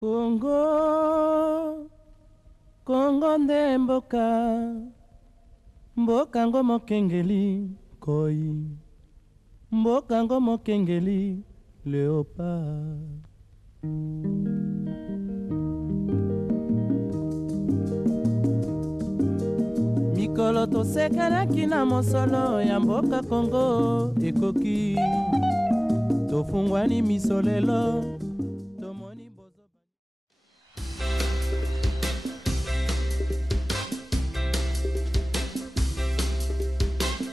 Congo, Congo nde mboka, mboka ngo mokengeli koi, mboka ngo mokengeli léopard. Mikolo tosekanaki na mosolo ya mboka Congo ekoki, tofungwani misolelo.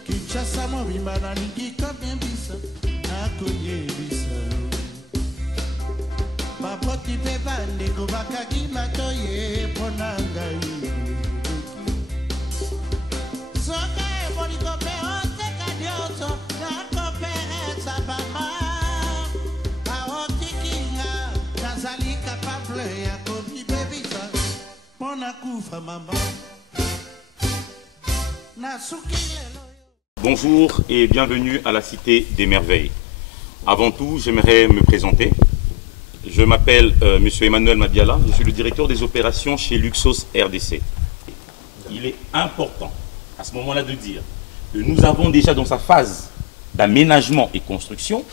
Kinshasa mobimba na lingi kobembisa akoyebisa bapoti mpe bandeko bakaki matoye mpo na ngai soka eboliko mpe oteka nyonso nakopesa bama aotikinga nazali kapable ya komibebisa mpo nakufa mama nasuki lelo. Bonjour et bienvenue à la Cité des Merveilles. Avant tout, j'aimerais me présenter. Je m'appelle Monsieur Emmanuel Madiala, je suis le directeur des opérations chez Luxos RDC. Il est important à ce moment-là de dire que nous avons déjà dans sa phase d'aménagement et construction,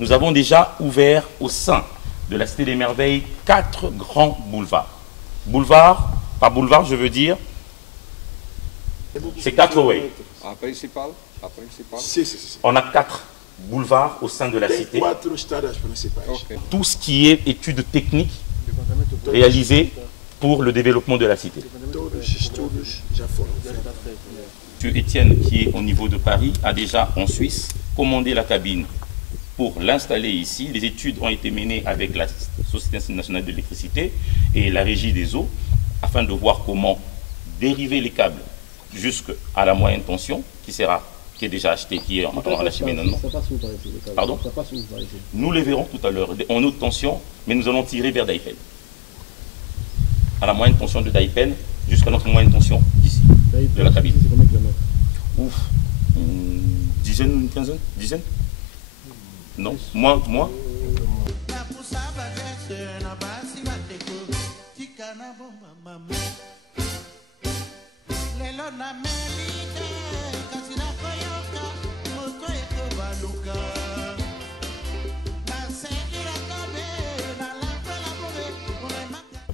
nous avons déjà ouvert au sein de la Cité des Merveilles 4 grands boulevards. Boulevard, par boulevard je veux dire, c'est 4 ways. Principal. On a 4 boulevards au sein de la cité. Okay. Tout ce qui est études techniques réalisées pour le développement de la cité. M. Étienne, qui est au niveau de Paris, a déjà en Suisse commandé la cabine pour l'installer ici. Les études ont été menées avec la Société nationale de l'électricité et la régie des eaux afin de voir comment dériver les câbles jusqu'à la moyenne tension qui est déjà acheté, qui est en acheminement. Pardon? Nous les verrons tout à l'heure en haute tension, mais nous allons tirer vers Daipen. À la moyenne tension de Daipen jusqu'à notre moyenne tension d'ici, de la cabine. Ouf, une dizaine, une quinzaine, dizaine? Non, moi.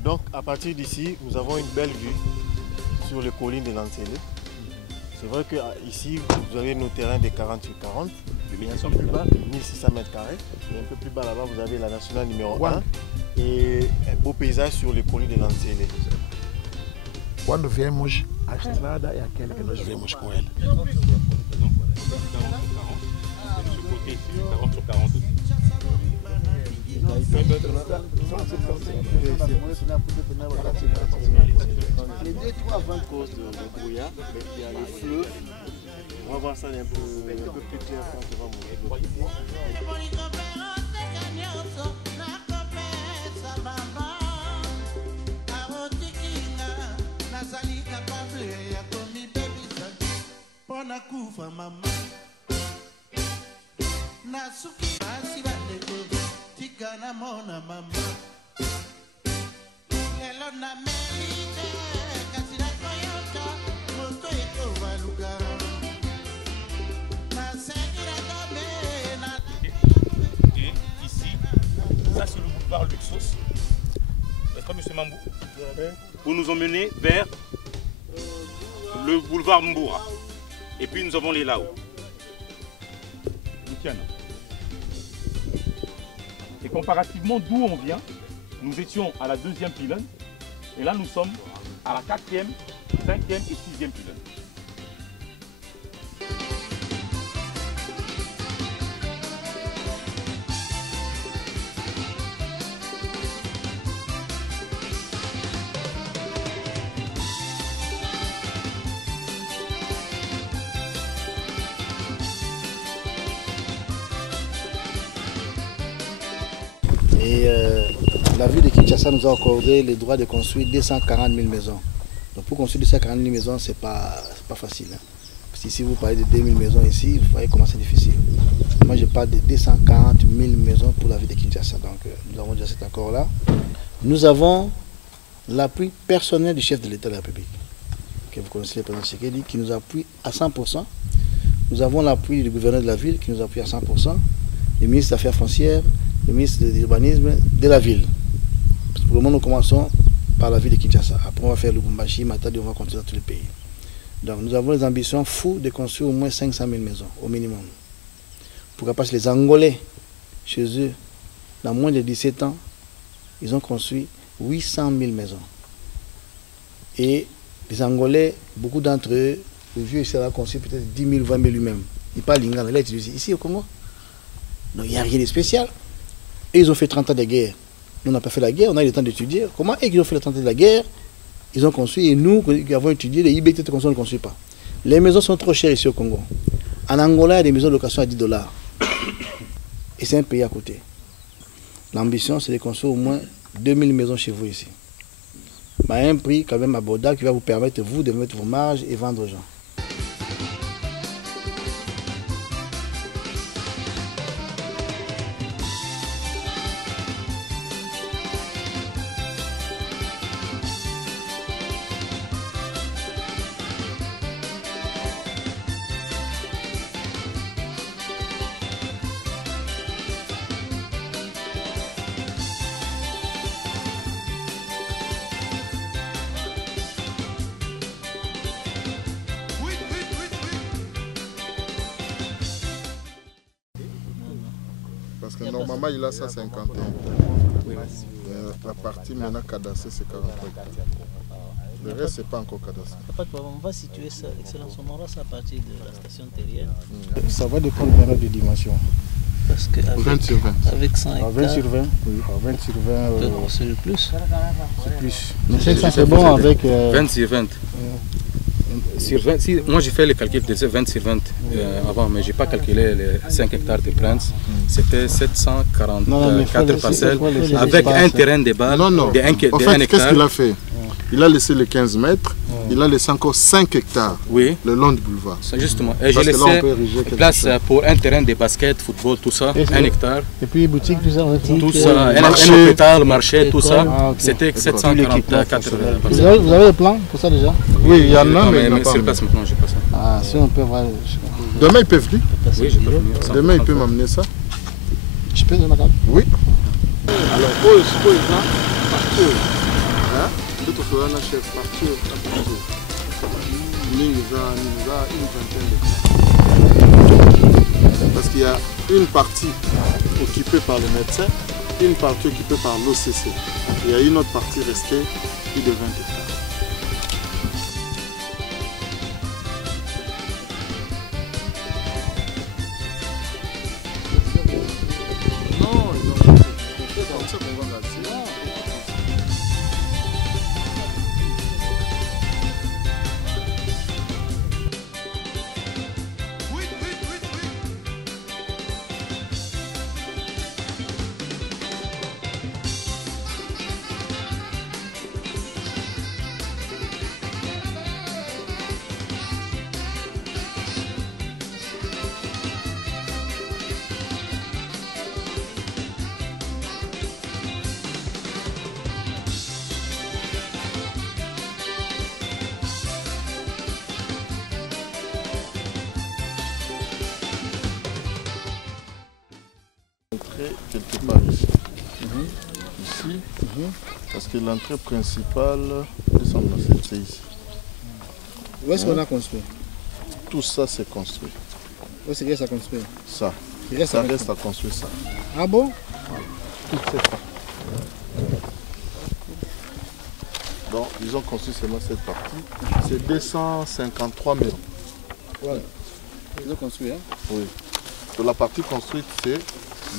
Donc à partir d'ici, nous avons une belle vue sur les collines de Nansele. C'est vrai qu'ici, vous avez nos terrains de 40 sur 40. Et un peu plus bas, 1600 mètres carrés. Et un peu plus bas là-bas, vous avez la nationale numéro 1 et un beau paysage sur les collines de Nansele. Quando viemos à estrada é aquela que nós vemos com ela. 40 sur 40. Les 2-3 causes de brouillard, il y a les fleuves. On va voir ça un peu plus clair quand on va mourir. Et ici, ça c'est le boulevard Luxos. N'est-ce pas, monsieur Mambou? Pour nous emmener vers le boulevard Mboura. Et puis nous avons les Lao. Et comparativement d'où on vient, nous étions à la 2e pylône. Et là nous sommes à la 4e, 5e et 6e pylône. Et la ville de Kinshasa nous a accordé le droit de construire 240 000 maisons. Donc pour construire 240 000 maisons, ce n'est pas facile. Hein. Parce que si vous parlez de 2000 maisons ici, vous voyez comment c'est difficile. Moi je parle de 240 000 maisons pour la ville de Kinshasa. Donc nous avons déjà cet accord-là. Nous avons l'appui personnel du chef de l'État de la République, que vous connaissez, le président Tshisekedi, qui nous appuie à 100%. Nous avons l'appui du gouverneur de la ville, qui nous appuie à 100%, le ministre des Affaires foncières, le ministre de l'Urbanisme de la ville. Pour le moment, nous commençons par la ville de Kinshasa. Après, on va faire Lubumbashi, Matadi, on va continuer dans tous les pays. Donc, nous avons les ambitions fous de construire au moins 500 000 maisons, au minimum. Pourquoi? Parce que les Angolais, chez eux, dans moins de 17 ans, ils ont construit 800 000 maisons. Et les Angolais, beaucoup d'entre eux, le vieux ici a construit peut-être 10 000, 20 000 lui-même. Il parle lingala, il a utilisé ici au Congo. Donc, il n'y a rien de spécial. Et ils ont fait 30 ans de guerre. Nous, on n'a pas fait la guerre, on a eu le temps d'étudier. Comment ils ont fait le 30 ans de la guerre? Ils ont construit, et nous, qui avons étudié, les IBT de construction, on ne construit pas. Les maisons sont trop chères ici au Congo. En Angola, il y a des maisons de location à 10 $. Et c'est un pays à côté. L'ambition, c'est de construire au moins 2000 maisons chez vous ici. Mais à un prix quand même abordable qui va vous permettre, vous, de mettre vos marges et vendre aux gens. Parce que normalement, il a 151. Oui. La partie maintenant cadastrée, c'est 43. Le reste, c'est pas encore cadastré. Pas de problème, on va situer ça, Excellence, on aura ça à partir de la station terrienne. Ça va dépendre maintenant des dimensions. Parce que avec, 20 sur 20. Avec 100 hectares, 20 sur 20, oui. 20 sur 20, c'est le plus. c'est plus. Mais c'est bon avec... 20 sur 20. Sur 20 si, moi j'ai fait le calcul de 20 sur 20 avant, mais je n'ai pas calculé les 5 hectares de Prince. C'était 744 parcelles avec un terrain de balle de 1 hectare. En fait, qu'est-ce qu'il a fait? Il a laissé les 15 mètres, il a laissé encore 5 hectares le long du boulevard. Justement. Et j'ai laissé place pour un terrain de basket, football, tout ça, 1 hectare. Et puis boutique, tout ça, tout ça, un hôpital, marché, tout ça. C'était 744 parcelles. Vous avez le plan pour ça déjà? Oui, il y en a, mais sur place maintenant, je n'ai pas ça. Ah, si on peut voir. Demain, il peut venir. Oui, je peux venir. Demain, il peut m'amener ça. Je peux donner ma carte? Oui. Alors, pose là, partout. Tout au fond, chef, partout. Il y a une vingtaine de. Parce qu'il y a une partie occupée par le médecin, une partie occupée par l'OCC. Il y a une autre partie restée plus de 20 hectares. Quelque part ici. Ici, parce que l'entrée principale, c'est ici. Où est-ce qu'on a construit? Tout ça, c'est construit. Où est-ce qu'il reste à construire? Ça. Ça reste à construire ça. Ah bon? Toute cette partie. Donc, ils ont construit seulement cette partie. C'est 253 maisons. Voilà. Ils ont construit, hein? Oui. Donc, la partie construite, c'est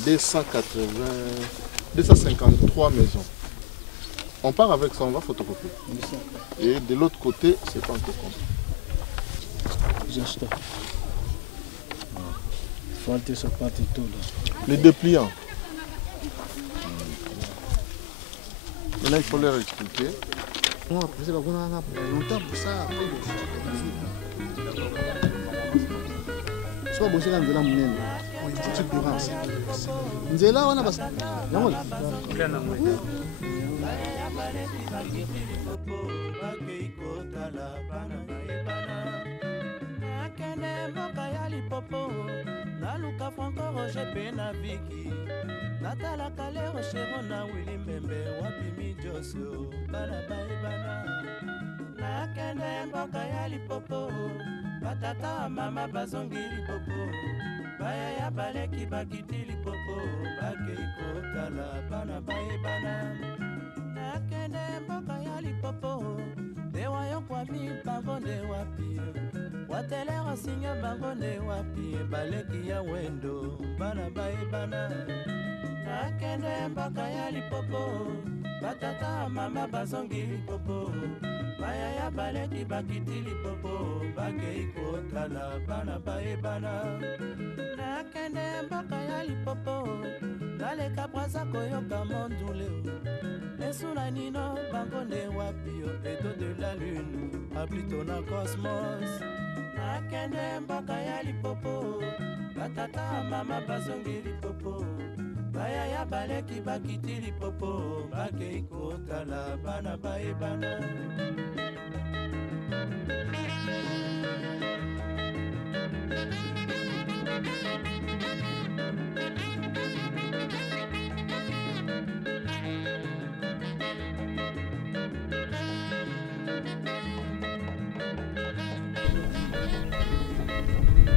253 maisons. On part avec ça, on va photocopier. Et de l'autre côté, c'est pas encore construit. Les dépliants. Et là, il faut leur expliquer. Soit bosser dans la monnaie. Nzela wana basi. Yango. bakitili popo bakei kotala bana bayebana nakende mboka ya lipopo naluka Franco Roger mpe na Viki natalaka lero shero na Willy Mbembe wapi midioso bana bayebana nakende mboka ya lipopo batata mama bazongi lipopo baya ya baleki bakiti lipopo bakei kotala bana bayebana nakende mboka ya lipopo dewa yokwami bango nde wapi watelero singa bango nde wapi baleki ya wendo bana bayebana nakende mboka ya lipopo batata mama bazongi lipopo baya ya baleki bakiti lipopo bakei kotala bana bayebana nakende mboka ya lipopo naleka brasa koyoka mondule esula nino bango nde wapi edo de la lune aplito na cosmos nakende mboka ya lipopo batata mama bazongi lipopo baya ya baleki bakiti lipopo bakei kotala bana bayebana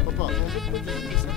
Papa, on veut pas dire ça.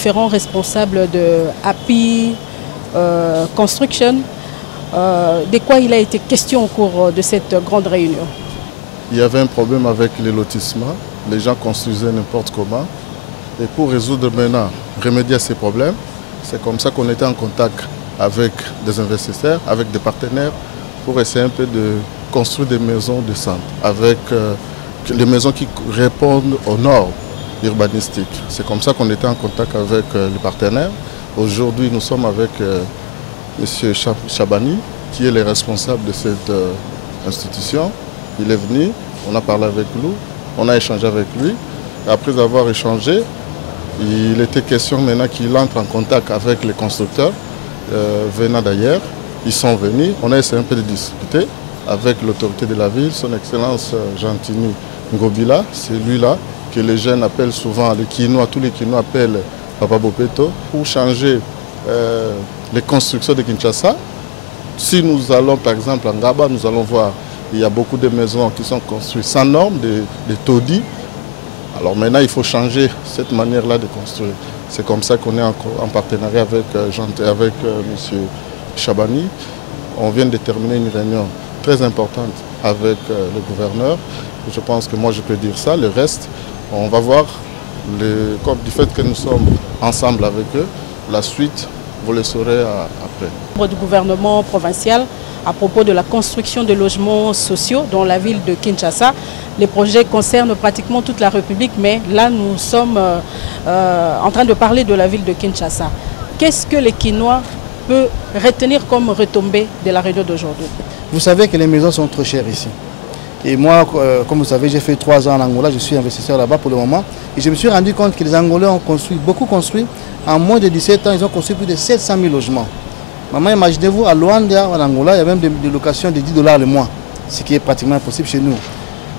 Différents responsables de API Construction, de quoi il a été question au cours de cette grande réunion? Il y avait un problème avec les lotissements, les gens construisaient n'importe comment. Et pour résoudre maintenant, remédier à ces problèmes, c'est comme ça qu'on était en contact avec des investisseurs, avec des partenaires, pour essayer un peu de construire des maisons décentes, avec les maisons qui répondent aux normes urbanistiques. C'est comme ça qu'on était en contact avec les partenaires. Aujourd'hui, nous sommes avec M. Chabani, qui est le responsable de cette institution. Il est venu, on a parlé avec lui, on a échangé avec lui. Et après avoir échangé, il était question maintenant qu'il entre en contact avec les constructeurs venant d'ailleurs. Ils sont venus, on a essayé un peu de discuter avec l'autorité de la ville, son Excellence Gentini Ngobila, c'est lui-là que les jeunes appellent souvent le Kinois, tous les Kinois appellent Papa Bopeto, pour changer les constructions de Kinshasa. Si nous allons par exemple en Gaba, nous allons voir il y a beaucoup de maisons qui sont construites sans normes, des taudis. Alors maintenant, il faut changer cette manière-là de construire. C'est comme ça qu'on est en partenariat avec M. Chabani. On vient de terminer une réunion très importante avec le gouverneur. Je pense que moi, je peux dire ça. Le reste, on va voir, comme du fait que nous sommes ensemble avec eux, la suite, vous le saurez après. Du gouvernement provincial, à propos de la construction de logements sociaux dans la ville de Kinshasa. Les projets concernent pratiquement toute la République, mais là nous sommes en train de parler de la ville de Kinshasa. Qu'est-ce que les Kinois peuvent retenir comme retombée de la réunion d'aujourd'hui? Vous savez que les maisons sont trop chères ici. Et moi, comme vous savez, j'ai fait 3 ans en Angola, je suis investisseur là-bas pour le moment. Et je me suis rendu compte que les Angolais ont construit, beaucoup construit. En moins de 17 ans, ils ont construit plus de 700 000 logements. Maman, imaginez-vous, à Luanda, en Angola, il y a même des locations de $10 le mois, ce qui est pratiquement impossible chez nous.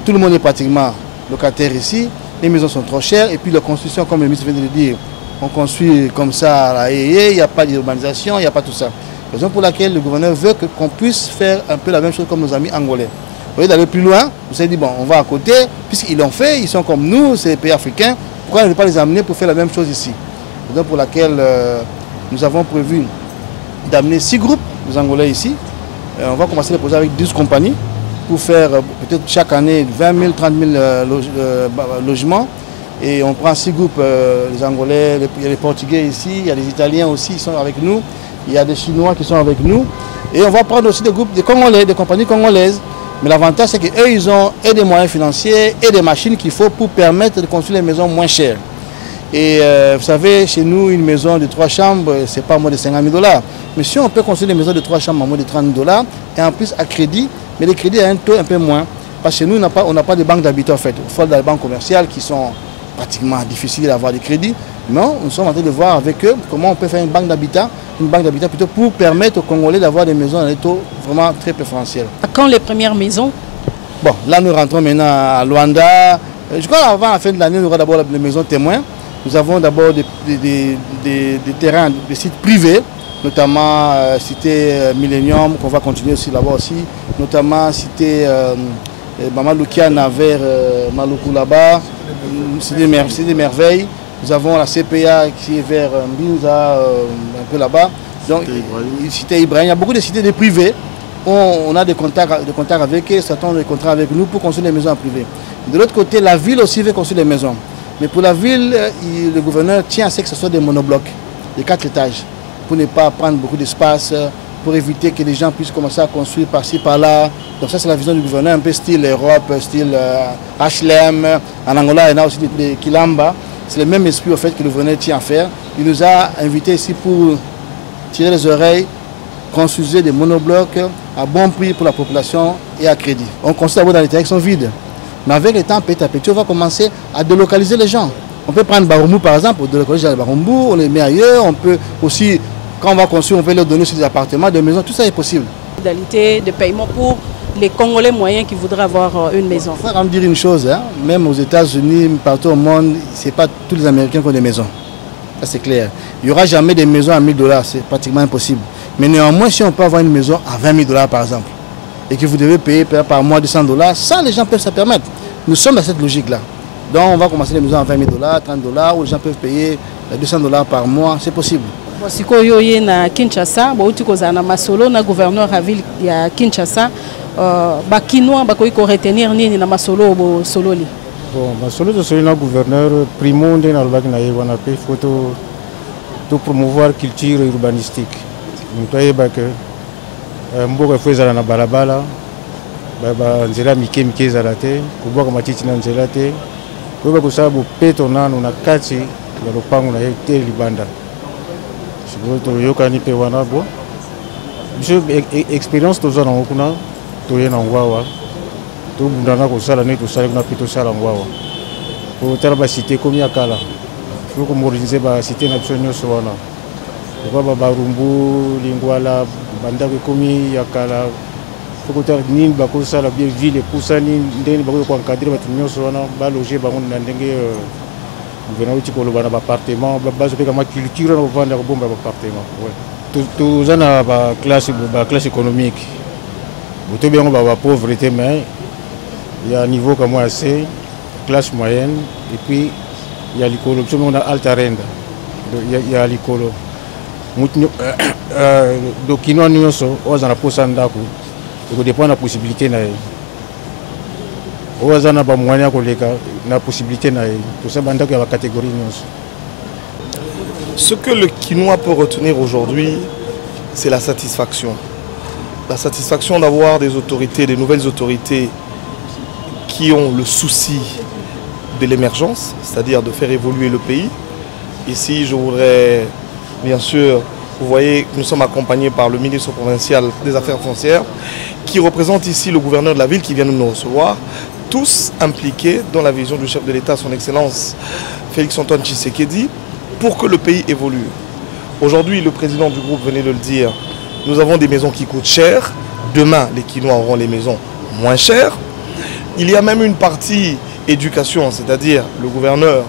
tout le monde est pratiquement locataire ici. Les maisons sont trop chères et puis la construction, comme le ministre vient de le dire, on construit comme ça à la il n'y a pas d'urbanisation, il n'y a pas tout ça. Raison pour laquelle le gouverneur veut qu'on puisse faire un peu la même chose comme nos amis angolais. Au lieu d'aller plus loin, vous s'est dit, bon, on va à côté, puisqu'ils l'ont fait, ils sont comme nous, c'est les pays africains, pourquoi ne pas les amener pour faire la même chose ici? Raison pour laquelle nous avons prévu d'amener 6 groupes des Angolais ici. On va commencer le projet avec 10 compagnies pour faire peut-être chaque année 20 000, 30 000 logements. Et on prend 6 groupes, les Angolais, il y a les Portugais ici, il y a les Italiens aussi, ils sont avec nous. Il y a des Chinois qui sont avec nous. Et on va prendre aussi des groupes de Congolais, des compagnies congolaises. Mais l'avantage, c'est qu'eux, ils ont et des moyens financiers et des machines qu'il faut pour permettre de construire les maisons moins chères. Et vous savez, chez nous, une maison de 3 chambres, c'est pas moins de 50 000 $. Mais si on peut construire des maisons de 3 chambres à moins de 30 000 $, et en plus à crédit, mais le crédit a un taux un peu moins. Parce que chez nous, on n'a pas de banque d'habitat en fait. Il faut des banques commerciales qui sont pratiquement difficiles d'avoir des crédits. Non, nous sommes en train de voir avec eux comment on peut faire une banque d'habitat plutôt pour permettre aux Congolais d'avoir des maisons à des taux vraiment très préférentiels. Quand les premières maisons? Bon, là nous rentrons maintenant à Luanda. Je crois qu'avant la fin de l'année, nous aurons d'abord les maisons témoins. Nous avons d'abord des terrains, des sites privés, notamment cité Millennium, qu'on va continuer aussi là-bas aussi, notamment cité Mamaloukiana vers Maluku là-bas, cité des merveilles. Nous avons la CPA qui est vers Mbinza, un peu là-bas. Donc, cité Ibrahim. Il y a beaucoup de cités de privés. On a des contacts avec eux, certains ont des contrats avec nous pour construire des maisons en privé. De l'autre côté, la ville aussi veut construire des maisons. Mais pour la ville, le gouverneur tient à ce que ce soit des monoblocs, de 4 étages, pour ne pas prendre beaucoup d'espace, pour éviter que les gens puissent commencer à construire par-ci, par-là. Donc ça, c'est la vision du gouverneur, un peu style Europe, style HLM. En Angola, il y en a aussi des Kilamba. C'est le même esprit au fait que le gouverneur tient à faire. Il nous a invités ici pour tirer les oreilles, construire des monoblocs à bon prix pour la population et à crédit. On construit d'abord dans les terrains qui sont vides. Mais avec le temps, petit à petit, on va commencer à délocaliser les gens. On peut prendre Barumbu par exemple, délocaliser Barumbu, on les met ailleurs. On peut aussi, quand on va construire, on peut leur donner aussi des appartements, des maisons, tout ça est possible. Modalité de paiement pour les Congolais moyens qui voudraient avoir une maison. Il faut me dire une chose, hein, même aux États-Unis, partout au monde, ce n'est pas tous les Américains qui ont des maisons. Ça c'est clair. Il n'y aura jamais des maisons à 1 000 $, c'est pratiquement impossible. Mais néanmoins, si on peut avoir une maison à 20 000 $ par exemple, et que vous devez payer par mois 200 $, ça les gens peuvent se permettre. Nous sommes dans cette logique-là. Donc on va commencer les maisons à 20 000 $, 30 $, où les gens peuvent payer 200 $ par mois, c'est possible. Si vous êtes à Kinshasa, vous êtes le gouverneur de la ville de Kinshasa, les Kinois peuvent retenir le masolo solo. Bon, masolo de le gouverneur primo de il faut promouvoir la culture urbanistique. Nous avons mboka efweza na balabala baba nzela mike ezalate kuboka matiti na nzela te koyeba kosala bopeto nano na kati ya lopango na ye te libanda sikoyo toyokani mpe wana bo biso expérience toza nango kuna toye nango awa tobundana kosala neti tosali kuna mpe tosala yango awa po tala basite ekomi ya kala fo komodernize basite na biso nyonso wana lokola Barumbu, Lingwala, bandako ekomi ya kala fokotala nini bakosala bien ville epusani ndenge bakoencadre bato nyonso wana baloge bango na ndenge gouvernement uti koloba na baappartement bazopeka ma culture na kovanda kobomba baappartement toza na baklasse économique botobi yango bapauvreté mais ya niveau kamwa ya c classe moyenne et puis ya likolo biso mongo na alta renda ya likolo donc kino nyonso oza na posa ndako ekodépend na possibilité na ye oza na bamwanya ya koleka na possibilité na ye tosala bandako ya bacatégorie nyonso. Ce que le Kinois peut retenir aujourd'hui, c'est la satisfaction. La satisfaction d'avoir des autorités, des nouvelles autorités qui ont le souci de l'émergence, c'est-à-dire de faire évoluer le pays. Ici, je voudrais, bien sûr, vous voyez que nous sommes accompagnés par le ministre provincial des Affaires foncières, qui représente ici le gouverneur de la ville qui vient de nous recevoir, tous impliqués dans la vision du chef de l'État, son Excellence Félix-Antoine Tshisekedi, pour que le pays évolue. Aujourd'hui, le président du groupe venait de le dire, nous avons des maisons qui coûtent cher. Demain, les Kinois auront les maisons moins chères. Il y a même une partie éducation, c'est-à-dire le gouverneur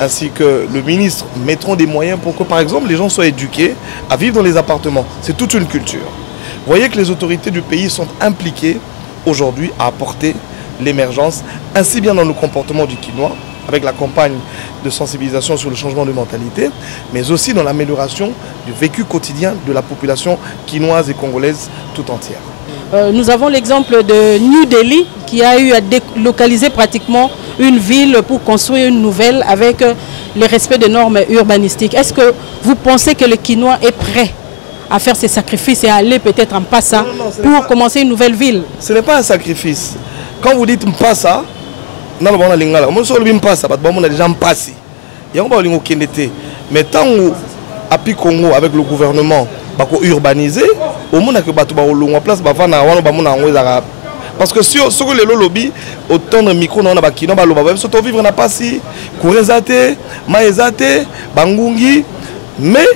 ainsi que le ministre mettront des moyens pour que, par exemple, les gens soient éduqués à vivre dans les appartements. C'est toute une culture. Vous voyez que les autorités du pays sont impliquées aujourd'hui à apporter l'émergence, ainsi bien dans le comportement du Quinois, avec la campagne de sensibilisation sur le changement de mentalité, mais aussi dans l'amélioration du vécu quotidien de la population quinoise et congolaise tout entière. Nous avons l'exemple de New Delhi qui a eu à délocaliser pratiquement une ville pour construire une nouvelle avec le respect des normes urbanistiques. Est-ce que vous pensez que le Quinois est prêt à faire ces sacrifices et à aller peut-être en Mpassa pour commencer une nouvelle ville? Ce n'est pas un sacrifice. Quand vous dites Mpassa, mais tant que Congo avec le gouvernement urbanisé, au monde que place parce que si on le lobby autant de micro on a bakino ba loba surtout vivre na pasi kurezate maezate bangungi, mais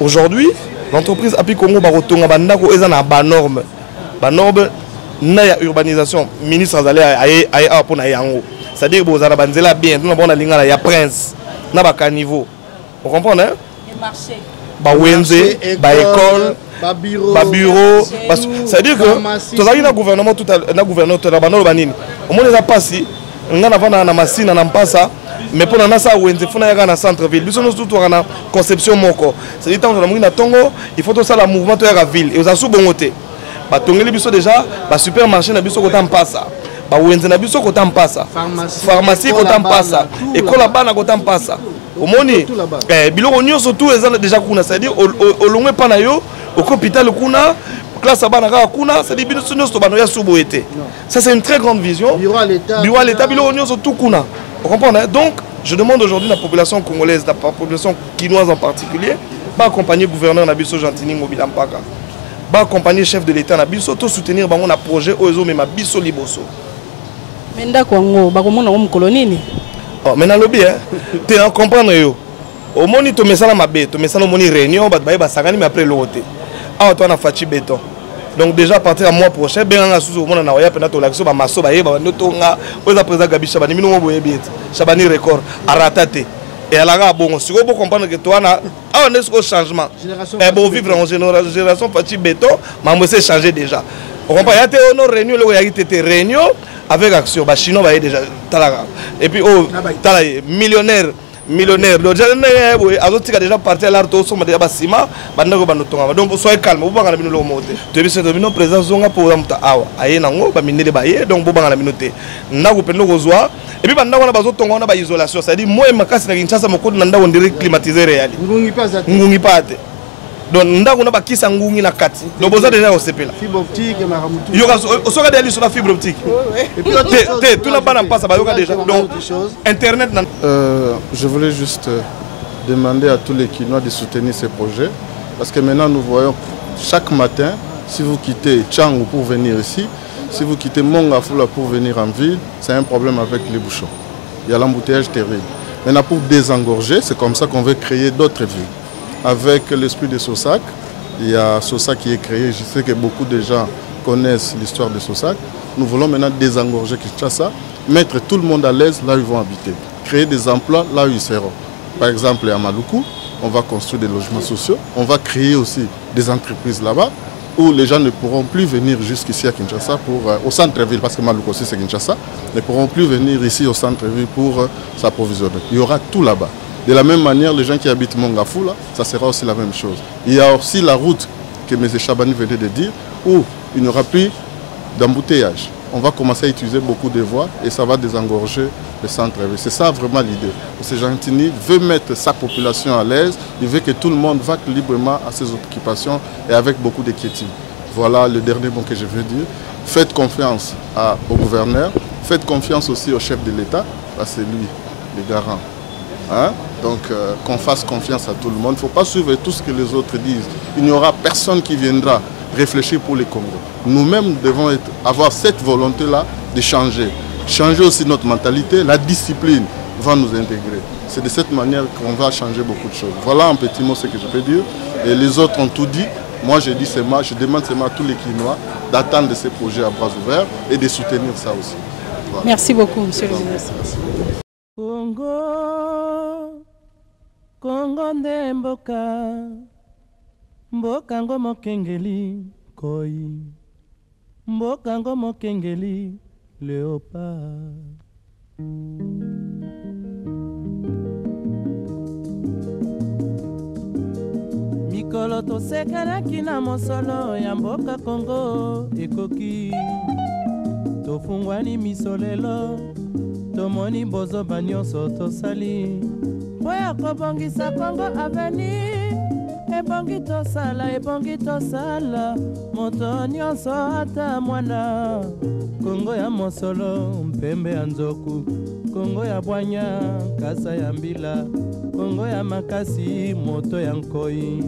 aujourd'hui l'entreprise Api Congo ba rotonga bandako eza na ba norme na ya urbanisation ministre azali ay pour na yango, c'est-à-dire bozala banzela bien tout na bona lingala ya prince na ba caniveau, vous comprenez hein? Les marchés ba wenze ba école ba bureau, c'est-à-dire que tous les gouvernements tout na gouverneur tout na banolo banini au monde eza pasi ngana vana na masina na Mpassa, mais pour na sa wenze funa ya na centre ville biso nous tout na conception moko, c'est-à-dire tant na mwina tongo il faut tout ça la mouvement to ya ville et aux asu bongote ba tongeli biso déjà ba supermarché na biso kota Mpassa, ba wenze na biso kota Mpassa, pharmacie kota Mpassa, école bana kota Mpassa. Au moni biloko nyonso tout eza déjà kuna, c'est-à-dire au longwe pana yo au hôpital kuna classe bana ka kuna, c'est-à-dire biso nyonso bana ya subo été. Ça c'est une très grande vision. Bureau à l'état biloko nyonso tout kuna. Vous comprenez? Donc je demande aujourd'hui la population congolaise, la population quinoise en particulier, ba accompagner gouverneur na biso Gentini Mobila Mpaka, ba accompagner chef de l'état na biso to soutenir bango na projet ozo mema biso liboso. Menda kwango ba komona ngo mkolonini. Oh, mais dans le lobby, tu en comprendre yo. Au moment où tu mets ça dans ma bête, tu mets ça dans mon réunion, tu vas s'agani mais après l'autre. Ah, tu as fait béton. Donc déjà à partir du mois prochain, ben on a sous au monde na oya pena to l'action ba maso ba yeba noto nga oza président Gabi Chabani mino mo boyebi Chabani record aratate. Et à la bon, si vous comprenez que toi na on est au changement. Et bon vivre en génération petit béton, mais moi c'est changé déjà. On comprend, il y a des réunions, il y a des réunions avec action, bah chinois va déjà et puis oh millionnaire le jeune a déjà parti à l'arto so ma déjà sima bandako banotonga donc soyez calme vous bangana bino lomote depuis cette bino présence zonga pour amta awa aye nango ba minele ba ye donc vous bangana minote ndako pendo kozwa et puis bandako na bazotonga na ba isolation, c'est-à-dire moi makasi na Kinshasa mokodi na ndako ndiri climatiser réali ngungi pate donc ndako na bakisa ngungi na kati donc boza déjà au sepela fibre optique et maramutu yoka osoka dali sur la fibre optique et puis tout na bana passa ba yoka déjà donc internet je voulais juste demander à tous les Quinois de soutenir ces projets parce que maintenant nous voyons chaque matin, si vous quittez Tchangou pour venir ici, si vous quittez Mongafula pour venir en ville, c'est un problème avec les bouchons, il y a l'embouteillage terrible. Maintenant pour désengorger, c'est comme ça qu'on veut créer d'autres villes. Avec l'esprit de Sosac, il y a Sosac qui est créé, je sais que beaucoup de gens connaissent l'histoire de Sosac. Nous voulons maintenant désengorger Kinshasa, mettre tout le monde à l'aise là où ils vont habiter, créer des emplois là où ils seront. Par exemple à Maluku, on va construire des logements sociaux, on va créer aussi des entreprises là-bas où les gens ne pourront plus venir jusqu'ici à Kinshasa au centre-ville, parce que Maluku aussi c'est Kinshasa, ne pourront plus venir ici au centre-ville pour s'approvisionner. Il y aura tout là-bas. De la même manière, les gens qui habitent Mongafula, ça sera aussi la même chose. Il y a aussi la route que M. Chabani venait de dire, où il n'y aura plus d'embouteillage. On va commencer à utiliser beaucoup de voies et ça va désengorger le centre-ville. C'est ça vraiment l'idée. M. Gentini veut mettre sa population à l'aise, il veut que tout le monde vaque librement à ses occupations et avec beaucoup de quiétude. Voilà le dernier mot que je veux dire. Faites confiance au gouverneur, faites confiance aussi au chef de l'État, parce que c'est lui le garant. Hein? Donc qu'on fasse confiance à tout le monde. Il ne faut pas suivre tout ce que les autres disent. Il n'y aura personne qui viendra réfléchir pour les Congos. Nous-mêmes devons avoir cette volonté-là de changer. Changer aussi notre mentalité, la discipline va nous intégrer. C'est de cette manière qu'on va changer beaucoup de choses. Voilà un petit mot ce que je peux dire. Et les autres ont tout dit. Moi je dis seulement, je demande seulement à tous les Quinois d'attendre ces projets à bras ouverts et de soutenir ça aussi. Voilà. Merci beaucoup, monsieur le ministre. Congo nde mboka mboka ngo mokengeli koi mboka ngo mokengeli léopard. Mikolo tosekelaki na mosolo ya mboka Congo ekoki tofungwani misolelo tomoni bozoba nyonso tosali po ya kobongisa Congo avenir ebongi tosala moto nyonso ata mwana Congo ya mosolo mpembe ya nzoku Congo ya bwanya kasa ya mbila Congo ya makasi moto ya nkoi.